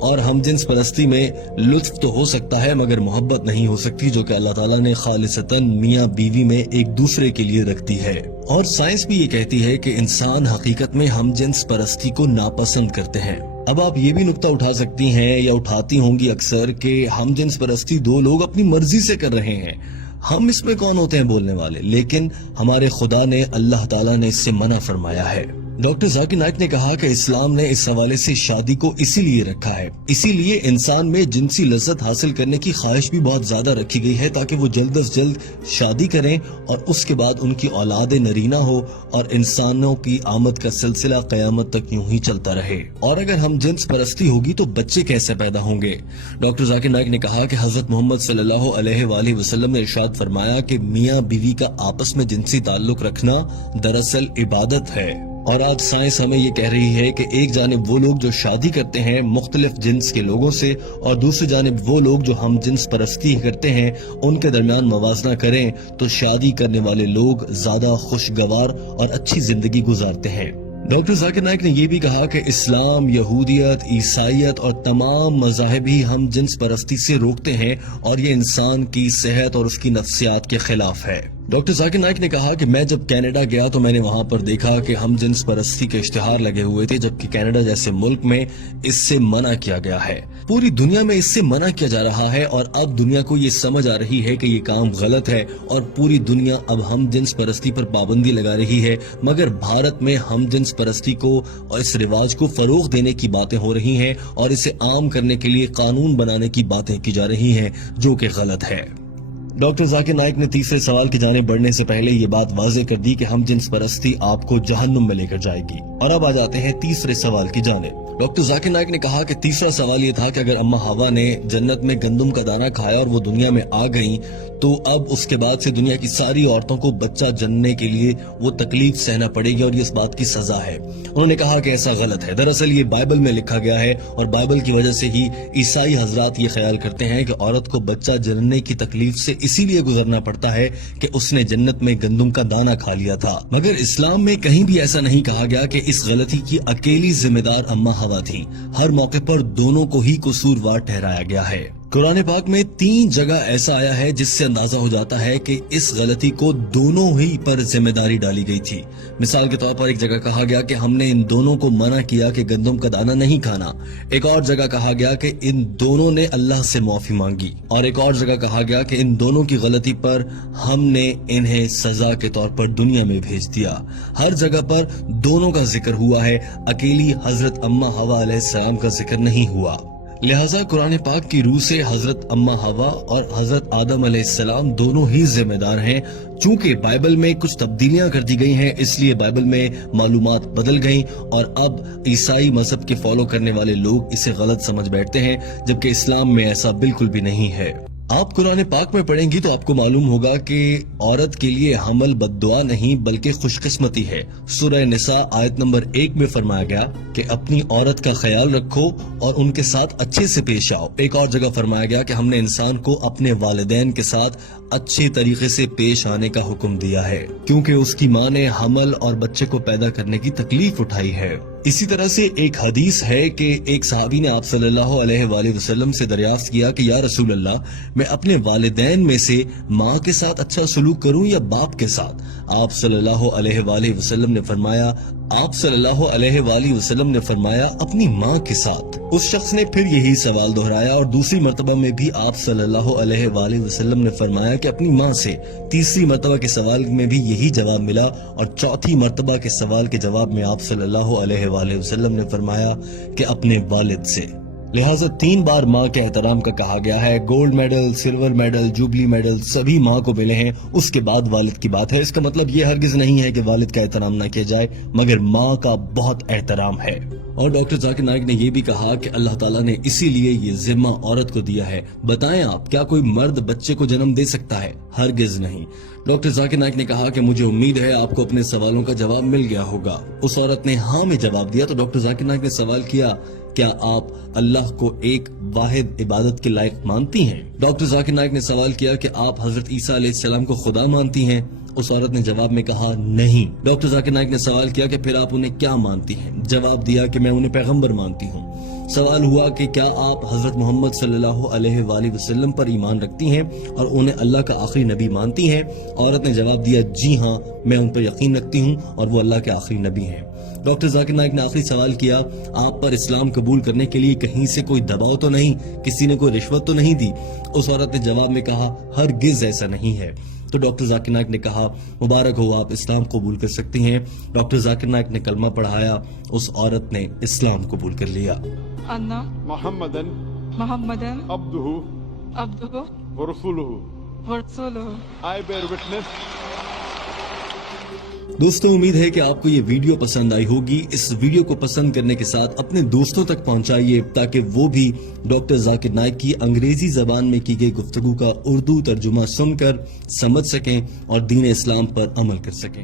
اور ہم جنس پرستی میں لطف تو ہو سکتا ہے مگر محبت نہیں ہو سکتی، جو کہ اللہ تعالیٰ نے خالصتاً میاں بیوی میں ایک دوسرے کے لیے رکھ دی ہے۔ اور سائنس بھی یہ کہتی ہے کہ انسان حقیقت میں ہم جنس پرستی کو ناپسند کرتے ہیں۔ اب آپ یہ بھی نقطہ اٹھا سکتی ہیں یا اٹھاتی ہوں گی اکثر کہ ہم جنس پرستی دو لوگ اپنی مرضی سے کر رہے ہیں، ہم اس میں کون ہوتے ہیں بولنے والے، لیکن ہمارے خدا نے، اللہ تعالیٰ نے اس سے منع فرمایا ہے۔ ڈاکٹر ذاکر نائک نے کہا کہ اسلام نے اس حوالے سے شادی کو اسی لیے رکھا ہے، اسی لیے انسان میں جنسی لذت حاصل کرنے کی خواہش بھی بہت زیادہ رکھی گئی ہے تاکہ وہ جلد از جلد شادی کریں اور اس کے بعد ان کی اولاد نرینہ ہو اور انسانوں کی آمد کا سلسلہ قیامت تک یوں ہی چلتا رہے۔ اور اگر ہم جنس پرستی ہوگی تو بچے کیسے پیدا ہوں گے؟ ڈاکٹر ذاکر نائک نے کہا کہ حضرت محمد صلی اللہ علیہ وآلہ وسلم نے ارشاد فرمایا کہ میاں بیوی کا آپس میں جنسی تعلق رکھنا دراصل عبادت ہے۔ اور آج سائنس ہمیں یہ کہہ رہی ہے کہ ایک جانب وہ لوگ جو شادی کرتے ہیں مختلف جنس کے لوگوں سے اور دوسری جانب وہ لوگ جو ہم جنس پرستی کرتے ہیں ان کے درمیان موازنہ کریں تو شادی کرنے والے لوگ زیادہ خوشگوار اور اچھی زندگی گزارتے ہیں۔ ڈاکٹر ذاکر نائک نے یہ بھی کہا کہ اسلام، یہودیت، عیسائیت اور تمام مذاہب ہی ہم جنس پرستی سے روکتے ہیں اور یہ انسان کی صحت اور اس کی نفسیات کے خلاف ہے۔ ڈاکٹر ذاکر نائک نے کہا کہ میں جب کینیڈا گیا تو میں نے وہاں پر دیکھا کہ ہم جنس پرستی کے اشتہار لگے ہوئے تھے، جبکہ کینیڈا جیسے ملک میں اس سے منع کیا گیا ہے۔ پوری دنیا میں اس سے منع کیا جا رہا ہے اور اب دنیا کو یہ سمجھ آ رہی ہے کہ یہ کام غلط ہے اور پوری دنیا اب ہم جنس پرستی پر پابندی لگا رہی ہے، مگر بھارت میں ہم جنس پرستی کو اور اس رواج کو فروغ دینے کی باتیں ہو رہی ہیں اور اسے عام کرنے کے لیے قانون بنانے کی باتیں کی جا رہی ہیں، جو کہ غلط ہے۔ ڈاکٹر ذاکر نائک نے تیسرے سوال کی جانب بڑھنے سے پہلے یہ بات واضح کر دی کہ ہم جنس پرستی آپ کو جہنم میں لے کر جائے گی۔ اور اب آ جاتے ہیں تیسرے سوال کی جانب۔ ڈاکٹر ذاکر نائک نے کہا کہ تیسرا سوال یہ تھا کہ اگر اماں ہوا نے جنت میں گندم کا دانہ کھایا اور وہ دنیا میں آ گئیں تو اب اس کے بعد سے دنیا کی ساری عورتوں کو بچہ جننے کے لیے وہ تکلیف سہنا پڑے گی اور یہ اس بات کی سزا ہے۔ انہوں نے کہا کہ ایسا غلط ہے، دراصل یہ بائبل میں لکھا گیا ہے اور بائبل کی وجہ سے ہی عیسائی حضرات یہ خیال کرتے ہیں کہ عورت کو بچہ جننے کی تکلیف سے اسی لیے گزرنا پڑتا ہے کہ اس نے جنت میں گندم کا دانہ کھا لیا تھا، مگر اسلام میں کہیں بھی ایسا نہیں کہا گیا کہ اس غلطی کی اکیلی ذمہ دار اماں ہوا تھی۔ ہر موقع پر دونوں کو ہی قصوروار ٹھہرایا گیا ہے۔ قرآن پاک میں 3 جگہ ایسا آیا ہے جس سے اندازہ ہو جاتا ہے کہ اس غلطی کو دونوں ہی پر ذمہ داری ڈالی گئی تھی۔ مثال کے طور پر ایک جگہ کہا گیا کہ ہم نے ان دونوں کو منع کیا کہ گندم کا دانہ نہیں کھانا، ایک اور جگہ کہا گیا کہ ان دونوں نے اللہ سے معافی مانگی، اور ایک اور جگہ کہا گیا کہ ان دونوں کی غلطی پر ہم نے انہیں سزا کے طور پر دنیا میں بھیج دیا۔ ہر جگہ پر دونوں کا ذکر ہوا ہے، اکیلی حضرت اماں حوا علیہ السلام کا ذکر نہیں ہوا۔ لہٰذا قرآن پاک کی روح سے حضرت اماں حوا اور حضرت آدم علیہ السلام دونوں ہی ذمہ دار ہیں۔ چونکہ بائبل میں کچھ تبدیلیاں کر دی گئی ہیں اس لیے بائبل میں معلومات بدل گئیں اور اب عیسائی مذہب کے فالو کرنے والے لوگ اسے غلط سمجھ بیٹھتے ہیں، جبکہ اسلام میں ایسا بالکل بھی نہیں ہے۔ آپ قرآن پاک میں پڑھیں گی تو آپ کو معلوم ہوگا کہ عورت کے لیے حمل بد دعا نہیں بلکہ خوش قسمتی ہے۔ سورہ نساء آیت نمبر 1 میں فرمایا گیا کہ اپنی عورت کا خیال رکھو اور ان کے ساتھ اچھے سے پیش آؤ۔ ایک اور جگہ فرمایا گیا کہ ہم نے انسان کو اپنے والدین کے ساتھ اچھے طریقے سے پیش آنے کا حکم دیا ہے، کیونکہ اس کی ماں نے حمل اور بچے کو پیدا کرنے کی تکلیف اٹھائی ہے۔ اسی طرح سے ایک حدیث ہے کہ ایک صحابی نے آپ صلی اللہ علیہ وآلہ وسلم سے دریافت کیا کہ یا رسول اللہ، میں اپنے والدین میں سے ماں کے ساتھ اچھا سلوک کروں یا باپ کے ساتھ؟ آپ صلی اللہ علیہ وآلہ وسلم نے فرمایا اپنی ماں کے ساتھ۔ اس شخص نے پھر یہی سوال دہرایا اور دوسری مرتبہ میں بھی آپ صلی اللہ علیہ وآلہ وسلم نے فرمایا کہ اپنی ماں سے۔ تیسری مرتبہ کے سوال میں بھی یہی جواب ملا اور چوتھی مرتبہ کے سوال کے جواب میں آپ صلی اللہ علیہ وآلہ وسلم نے فرمایا کہ اپنے والد سے۔ لہٰذا 3 بار ماں کے احترام کا کہا گیا ہے۔ Gold medal, silver medal, jubilee medal سبھی ماں کو ملے ہیں، اس کے بعد والد کی بات ہے۔ اس کا مطلب یہ ہرگز نہیں ہے کہ والد کا احترام نہ کیا جائے، مگر ماں کا بہت احترام ہے۔ اور ڈاکٹر ذاکر نائک نے یہ بھی کہا کہ اللہ تعالیٰ نے اسی لیے یہ ذمہ عورت کو دیا ہے۔ بتائیں آپ، کیا کوئی مرد بچے کو جنم دے سکتا ہے؟ ہرگز نہیں۔ ڈاکٹر ذاکر نائک نے کہا کہ مجھے امید ہے آپ کو اپنے سوالوں کا جواب مل گیا ہوگا۔ اس عورت نے ہاں میں جواب دیا تو ڈاکٹر ذاکر نائک نے سوال کیا، کیا آپ اللہ کو ایک واحد عبادت کے لائق مانتی ہیں؟ ڈاکٹر ذاکر نائک نے سوال کیا کہ آپ حضرت عیسیٰ علیہ السلام کو خدا مانتی ہیں؟ اس عورت نے جواب میں کہا نہیں۔ ڈاکٹر ذاکر نائک نے سوال کیا کہ پھر آپ انہیں کیا مانتی ہیں؟ جواب دیا کہ میں انہیں پیغمبر مانتی ہوں۔ سوال ہوا کہ کیا آپ حضرت محمد صلی اللہ علیہ وآلہ وسلم پر ایمان رکھتی ہیں اور انہیں اللہ کا آخری نبی مانتی ہیں؟ عورت نے جواب دیا جی ہاں، میں ان پر یقین رکھتی ہوں اور وہ اللہ کے آخری نبی ہیں۔ ڈاکٹر ذاکر نائک نے آخری سوال کیا، آپ پر اسلام قبول کرنے کے لیے کہیں سے کوئی دباؤ تو نہیں، کسی نے کوئی رشوت تو نہیں دی؟ اس عورت نے جواب میں کہا ہرگز ایسا نہیں ہے۔ تو ڈاکٹر ذاکر نائک نے کہا مبارک ہو، آپ اسلام قبول کر سکتی ہیں۔ ڈاکٹر ذاکر نائک نے کلمہ پڑھایا، اس عورت نے اسلام قبول کر لیا۔ أن محمدا عبده ورسوله I bear witness. دوستوں، امید ہے کہ آپ کو یہ ویڈیو پسند آئی ہوگی۔ اس ویڈیو کو پسند کرنے کے ساتھ اپنے دوستوں تک پہنچائیے تاکہ وہ بھی ڈاکٹر ذاکر نائک کی انگریزی زبان میں کی گئی گفتگو کا اردو ترجمہ سن کر سمجھ سکیں اور دین اسلام پر عمل کر سکیں۔